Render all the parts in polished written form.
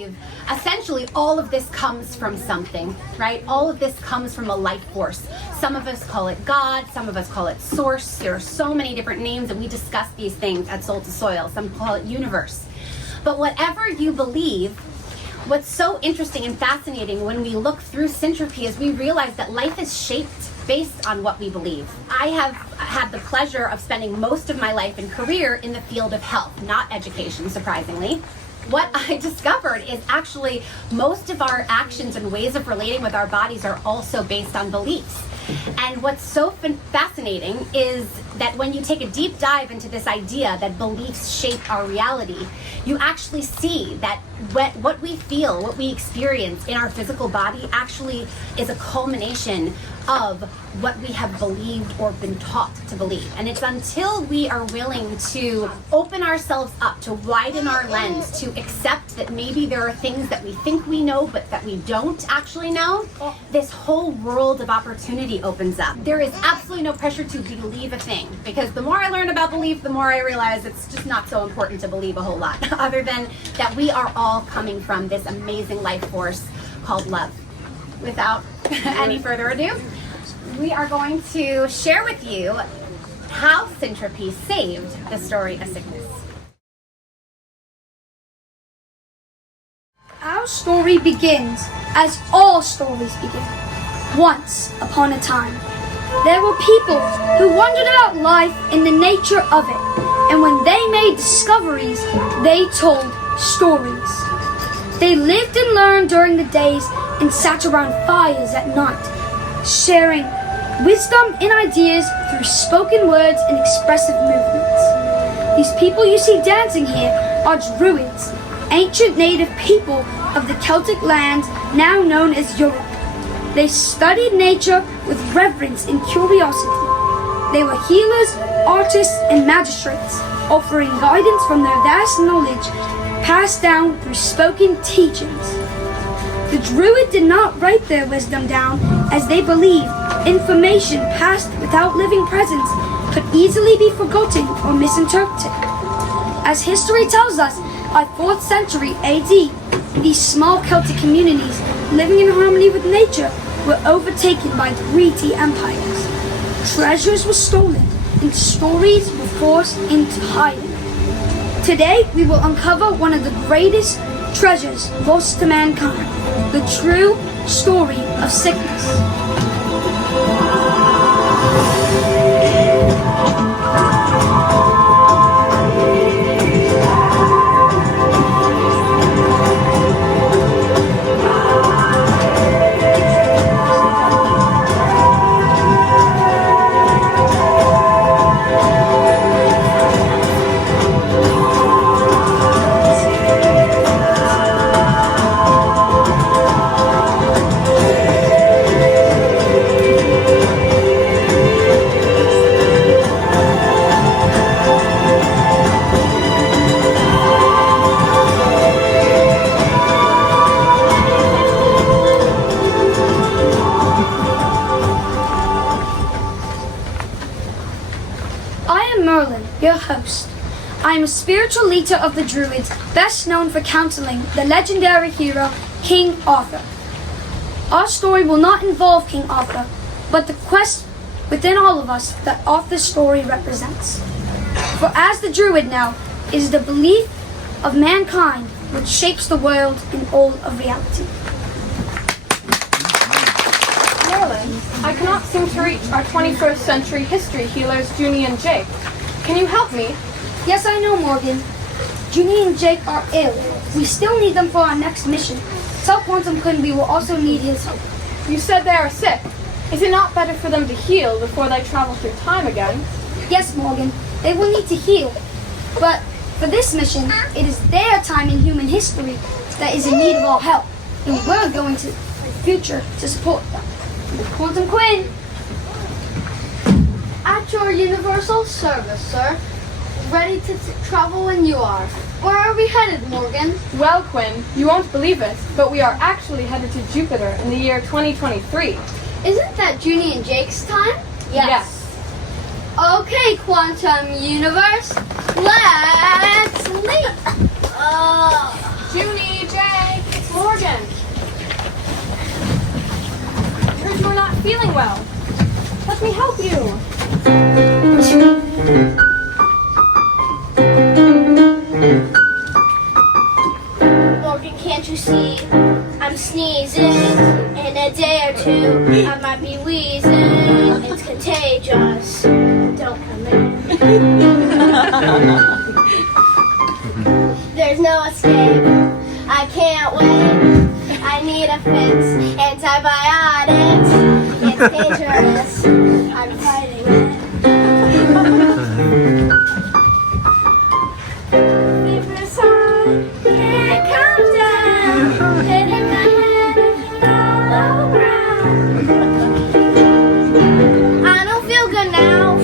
believe essentially all of this comes from something, right? All of this comes from a life force. Some of us call it God, some of us call it source. There are so many different names, and we discuss these things at Soul to Soil. Some call it universe. But whatever you believe, what's so interesting and fascinating when we look through Syntropy is we realize that life is shaped based on what we believe. I have had the pleasure of spending most of my life and career in the field of health, not education, surprisingly. What I discovered is actually most of our actions and ways of relating with our bodies are also based on beliefs. And what's so fascinating is that when you take a deep dive into this idea that beliefs shape our reality, you actually see that what we feel, what we experience in our physical body actually is a culmination of what we have believed or been taught to believe. And it's until we are willing to open ourselves up, to widen our lens, to accept that maybe there are things that we think we know but that we don't actually know, this whole world of opportunity opens up. There is absolutely no pressure to believe a thing, because the more I learn about belief, the more I realize it's just not so important to believe a whole lot, other than that we are all coming from this amazing life force called love. Without any further ado, we are going to share with you how Syntropy saved the story of sickness. Our story begins as all stories begin. Once upon a time, there were people who wondered about life and the nature of it, and when they made discoveries, they told stories. They lived and learned during the days and sat around fires at night, sharing wisdom and ideas through spoken words and expressive movements. These people you see dancing here are Druids, ancient native people of the Celtic lands now known as Europe. They studied nature with reverence and curiosity. They were healers, artists, and magistrates, offering guidance from their vast knowledge passed down through spoken teachings. The Druid did not write their wisdom down, as they believed information passed without living presence could easily be forgotten or misinterpreted. As history tells us, by 4th century AD, these small Celtic communities living in harmony with nature were overtaken by greedy empires. Treasures were stolen and stories were forced into hiding. Today we will uncover one of the greatest treasures lost to mankind, the true story of sickness. Merlin, your host. I am a spiritual leader of the Druids, best known for counseling the legendary hero, King Arthur. Our story will not involve King Arthur, but the quest within all of us that Arthur's story represents. For as the Druid now, it is the belief of mankind which shapes the world in all of reality. Merlin, I cannot seem to reach our 21st century history healers, Junie and Jake. Can you help me? Yes, I know, Morgan. Junie and Jake are ill. We still need them for our next mission. Tell Quantum Quinn we will also need his help. You said they are sick. Is it not better for them to heal before they travel through time again? Yes, Morgan. They will need to heal. But for this mission, it is their time in human history that is in need of our help. And we're going to the future to support them. Quantum Quinn! At your universal service, sir. Ready to travel when you are. Where are we headed, Morgan? Well, Quinn, you won't believe it, but we are actually headed to Jupiter in the year 2023. Isn't that Junie and Jake's time? Yes. Okay, Quantum Universe, let's leap! Junie, Jake! feeling well. Let me help you. Morgan, can't you see? I'm sneezing. In a day or two, I might be wheezing. It's contagious. Don't come in. There's no escape. I can't wait. I need a fix. Antibiotics. It's dangerous. I'm fighting it. Fever's high. Can't come down. Hitting my head all around. I don't feel good now.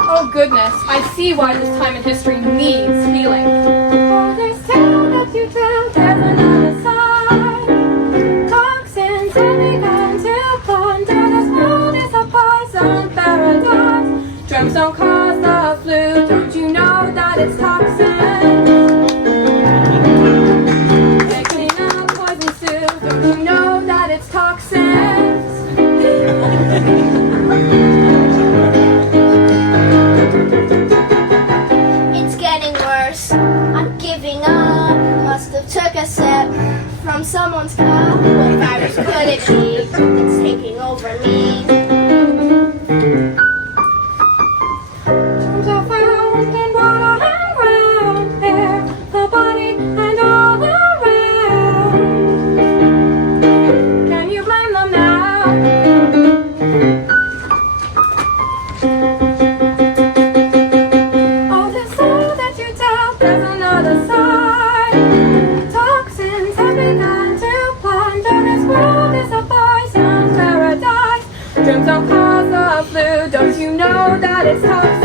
Oh goodness, I see why this time in history needs healing. For this tale that you tell, there's another side. Toxins have begun to plunder this world is a poison paradise. Germs don't cause the flu, don't you know that it's toxins? They clean up poison stew, don't you know that it's toxins? It's getting worse. I'm giving up. Must have took a sip from someone's cup. What virus could it be? It's taking over me. Germs are found in water and ground, air, the body, and all around. Can you blame them now? Oh, this soul that you tell, there's another side. Toxins have begun to plunder this world is a poison paradise. Germs don't cause the flu, don't you know that it's toxins?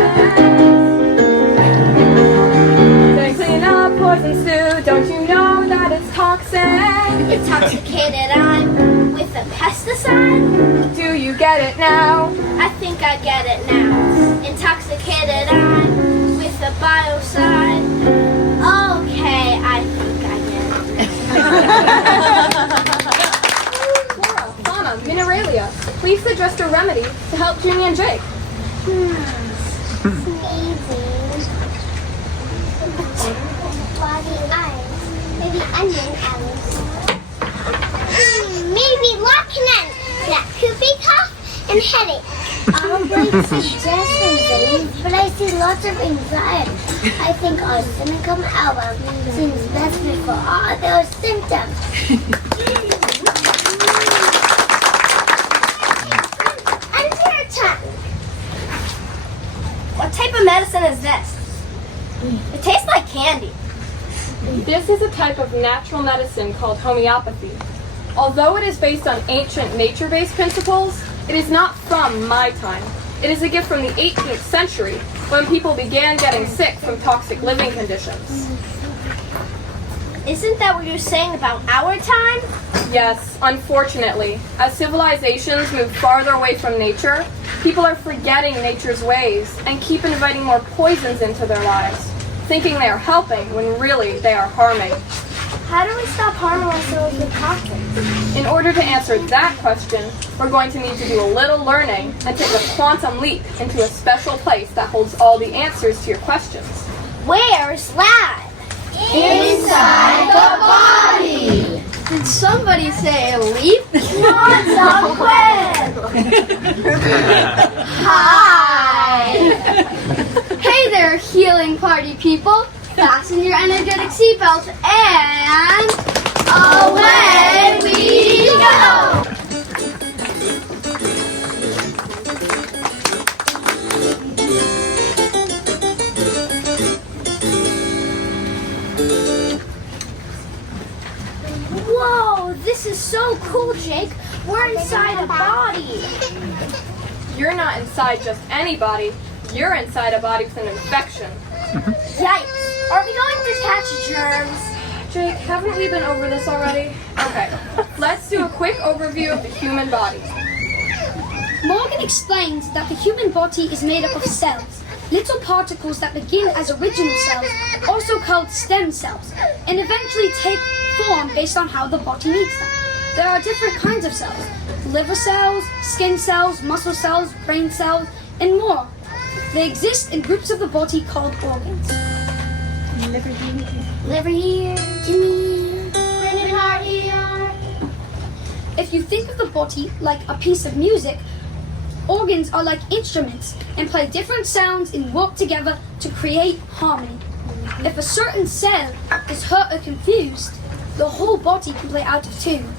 They clean up poison stew, don't you know that it's toxins? Intoxicated I'm with a pesticide. Do you get it now? I think I get it now. Intoxicated I'm with a biocide. Okay, I think I get it now. Flora, fauna, mineralia. Please suggest a remedy to help Junie and Jake. Body eyes. Maybe onion eyes. Maybe lectin. That could be cough and headache. I would like to suggest some things, but I see lots of anxiety. I think our Syntropy album seems best for all those symptoms. Under your tongue. What type of medicine is this? It tastes like candy. This is a type of natural medicine called homeopathy. Although it is based on ancient nature-based principles, it is not from my time. It is a gift from the 18th century, when people began getting sick from toxic living conditions. Isn't that what you're saying about our time? Yes, unfortunately, as civilizations move farther away from nature, people are forgetting nature's ways and keep inviting more poisons into their lives, thinking they are helping when really they are harming. How do we stop harming ourselves with toxins? In order to answer that question, we're going to need to do a little learning and take a quantum leap into a special place that holds all the answers to your questions. Where's that? Inside the body. Did somebody say leap? Quantum Hi. Hey there, healing party people. Fasten your energetic seatbelts and away we go. Whoa, this is so cool, Jake. We're inside a body. You're not inside just any body. You're inside a body with an infection. Yikes. Are we going to catch germs? Jake, haven't we been over this already? Okay, let's do a quick overview of the human body. Morgan explains that the human body is made up of cells, little particles that begin as original cells, also called stem cells, and eventually take form based on how the body needs them. There are different kinds of cells. liver cells, skin cells, muscle cells, brain cells, and more. They exist in groups of the body called organs. Liver here, Junie, Britney heart here. If you think of the body like a piece of music, organs are like instruments and play different sounds and work together to create harmony. If a certain cell is hurt or confused, the whole body can play out of tune.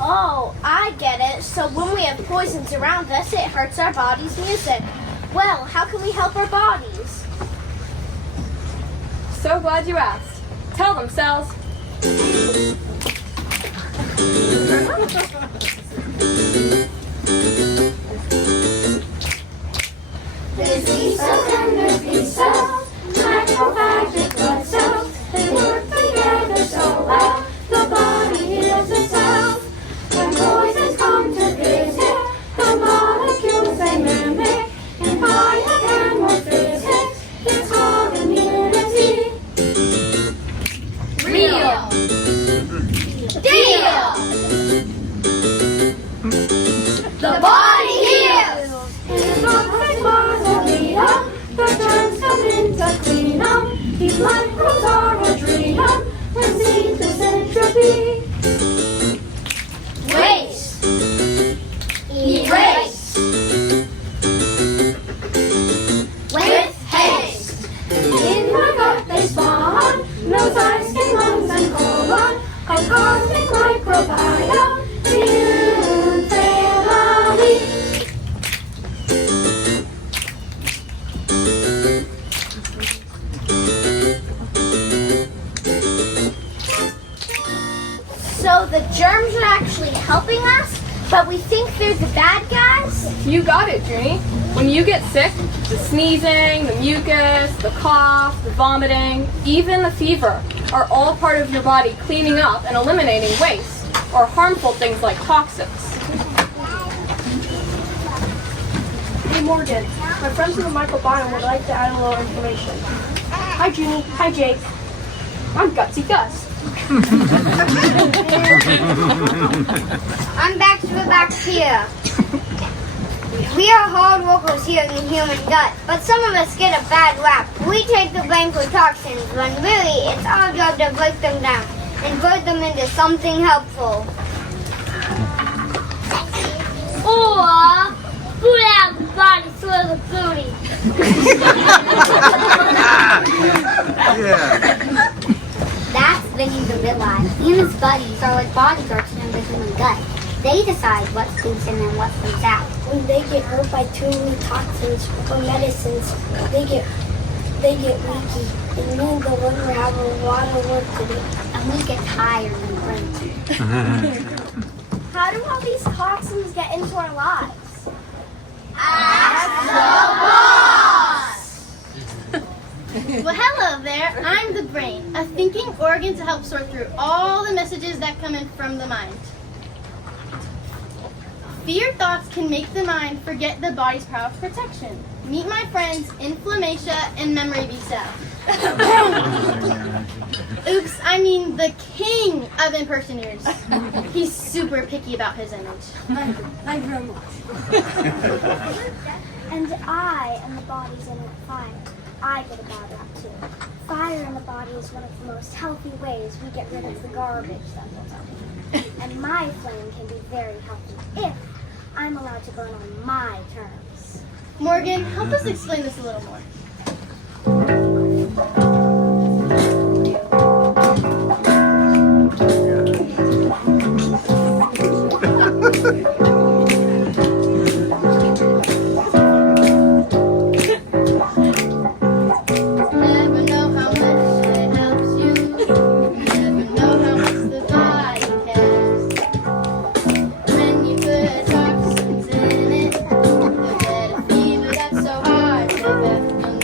Oh, I get it. So when we have poisons around us, it hurts our body's music. Well, how can we help our bodies? So glad you asked. Tell them, cells. Mizzi cells and Mizzi cells, macrophagic blood cells, they work together so well. The body heals itself. When poisons come to visit, the molecules they mimic, and by animal physics, it's called immunity. Real. Deal! The body heals! It's not like mausoleum, the germs come in to clean them. These microbes are a dream when seen through Syntropy. Waste! Erase! With haste! In my gut they spawn, nose, eyes, skin, lungs, and colon, a cosmic microbiome, immune family. So the germs are actually helping us, but we think they're the bad guys? You got it, Junie. When you get sick, the sneezing, the mucus, the cough, the vomiting, even the fever are all part of your body cleaning up and eliminating waste or harmful things like toxins. Hey Morgan, my friends in the microbiome would like to add a little information. Hi Junie, hi Jake. I'm Gutsy Gus. I'm Bacteria. We are hard workers here in the human gut, but some of us get a bad rap. We take the blame for toxins when really it's our job to break them down and convert them into something helpful. Or food out of the body full of booty. Yeah. That's when you realize humans' bodies are like bodyguards in the human gut. They decide what comes in and what comes out. When they get hurt by too many toxins or medicines, they get leaky. It means the liver have a lot of work to do. And we get tired and cranky. How do all these toxins get into our lives? Ask the boss! Well, hello there. I'm the brain, a thinking organ to help sort through all the messages that come in from the mind. Fear thoughts can make the mind forget the body's power of protection. Meet my friends, inflammation and memory B-cell. Oops, I mean the king of impersonators. He's super picky about his image. My grandma. And I am the body's innate fire. I get a bad rap too. Fire in the body is one of the most healthy ways we get rid of the garbage that builds up. And my flame can be very healthy if I'm allowed to burn on my terms. Morgan, help us explain this a little more. Never know how much it helps you. Never know how much the body cares. When you put toxins in it, you'll get a fever that's so hard to bear. You'll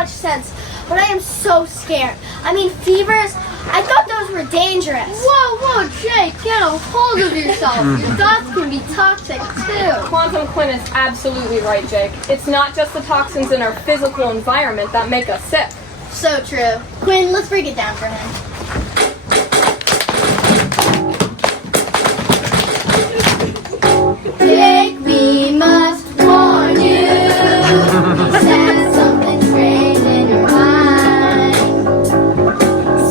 much sense, but I am so scared. I mean, fevers, I thought those were dangerous. Whoa, Jake, get a hold of yourself. Your thoughts can be toxic too. Quantum Quinn is absolutely right, Jake. It's not just the toxins in our physical environment that make us sick. So true. Quinn, let's break it down for him. Jake, we must warn you. Sense something strange in your mind.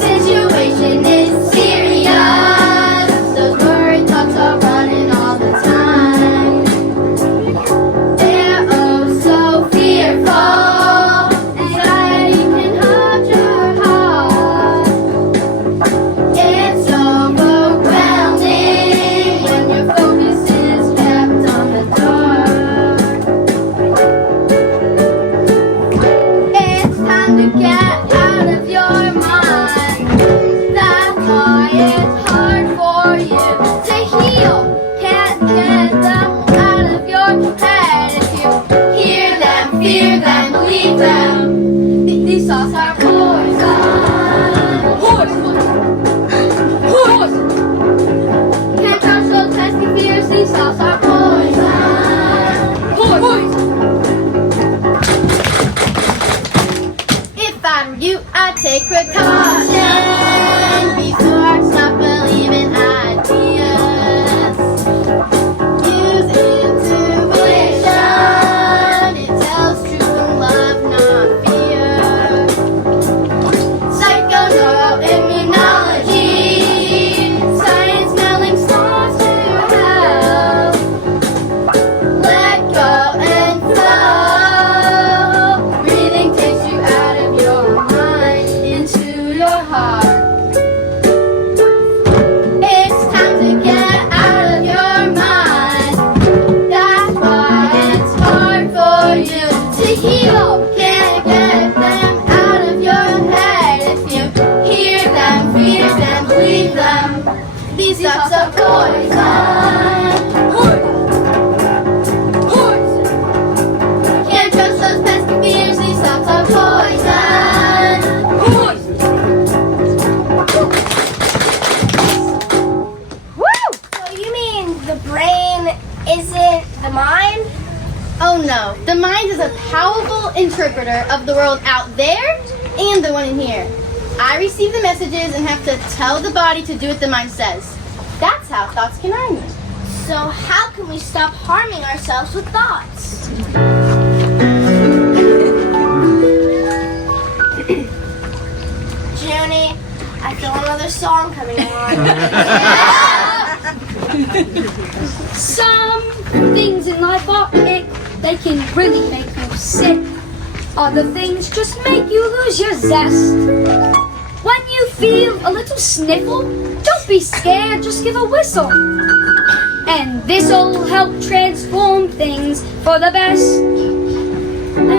Situation is serious. Those worried thoughts are running all the time. They're oh so fearful. Anxiety can hurt your heart. It's overwhelming when your focus is kept on the dark. It's time to get out of your mind. That's why it's hard for you to heal. Can't get them out of your head. If you hear them, fear them, believe them. These thoughts are poison. Can't trust those pesky fears. These thoughts are poison. If I were you, I'd take precaution before I stop believing ideas. Use intuition. It tells truth from love, not fear. Psychoneuroimmunology. Science smelling stars to help. Let go and flow. Breathing takes you out of your mind into your heart. It's time to get out of your mind. That's why it's hard for you to heal. Can't get them out of your head. If you hear them, fear them, believe them. These thoughts are poison. Can't trust those pesky fears. These thoughts are poison. So you mean the brain isn't the mind? Oh no, the mind is a powerful interpreter of the world out there and the one in here. I receive the messages and have to tell the body to do what the mind says. That's how thoughts can harm you. So how can we stop harming ourselves with thoughts? Junie, I feel another song coming on. Some things in life are ick, they can really make you sick. Other things just make you lose your zest. When you feel a little sniffle, don't be scared, just give a whistle. And this'll help transform things for the best. And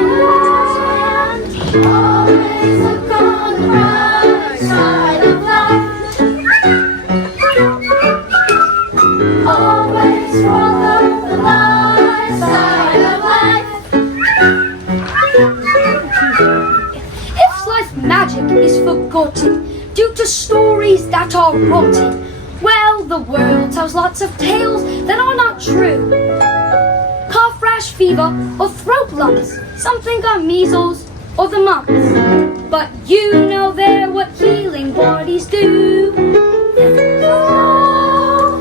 always look on the bright side of life. Always follow the light side of life. If life magic is forgotten due to stories that are rotten, well, the world tells lots of tales that are not true. Cough, rash, fever, or throat lumps, some think are measles or the mumps. But you know they're what healing bodies do.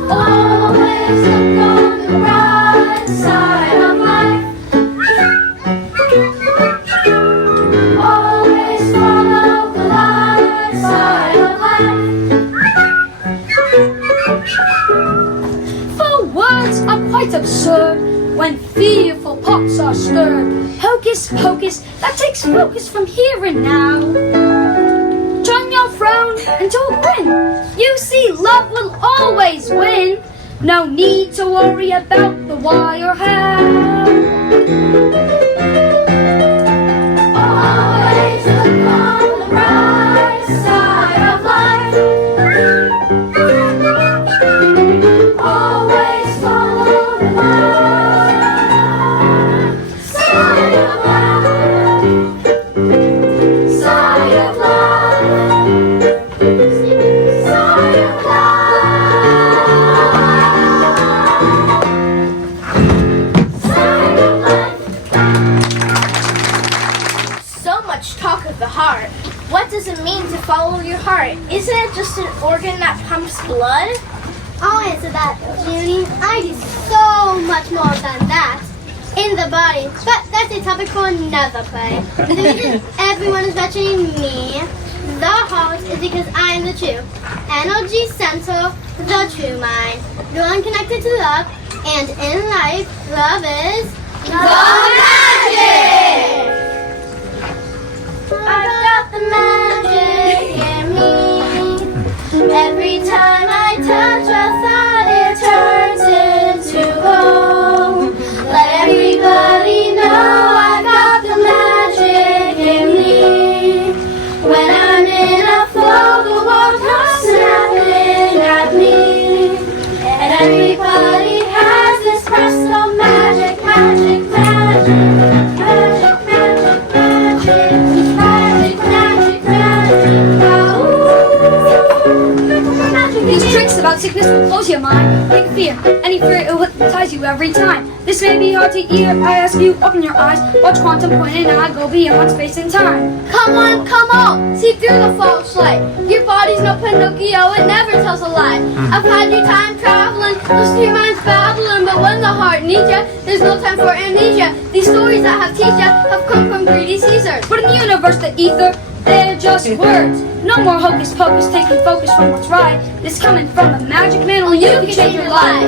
Always look on the bright side of life. Always follow the light side of life. For words are quite absurd when fearful pots are stirred. Hocus pocus, that takes focus from here and now. Turn your frown into a grin. You see, love will always win. No need to worry about the why or how. Always look on the bright side of life. Always follow the light side of life. follow your heart. Isn't it just an organ that pumps blood? I'll answer that, Junie. I do so much more than that in the body, but that's a topic for another play. The reason everyone is mentioning me, the heart, is because I am the true energy center, the true mind, the one connected to love, and in life, love is the magic! I've got the magic in me. Every time I touch a thought, it turns into gold. Let everybody know I've got the magic in me. When I'm in a flow, the world comes snapping at me. And everybody has this personal magic, magic, magic, magic, magic, magic, magic, magic, magic. These tricks about sickness will close your mind. Take fear, any fear, it will hypnotize you every time. This may be hard to hear, I ask you, open your eyes. Watch quantum point and I go beyond space and time. Come on, see through the false light. Your body's no Pinocchio, it never tells a lie. I've had you time traveling, those two minds battling, but when the heart needs ya, there's no time for amnesia. These stories that have teach ya have come from greedy Caesars. But in the universe, the ether, they're just words. No more hocus pocus, taking focus from what's right. This coming from a magic man, only you can change your life.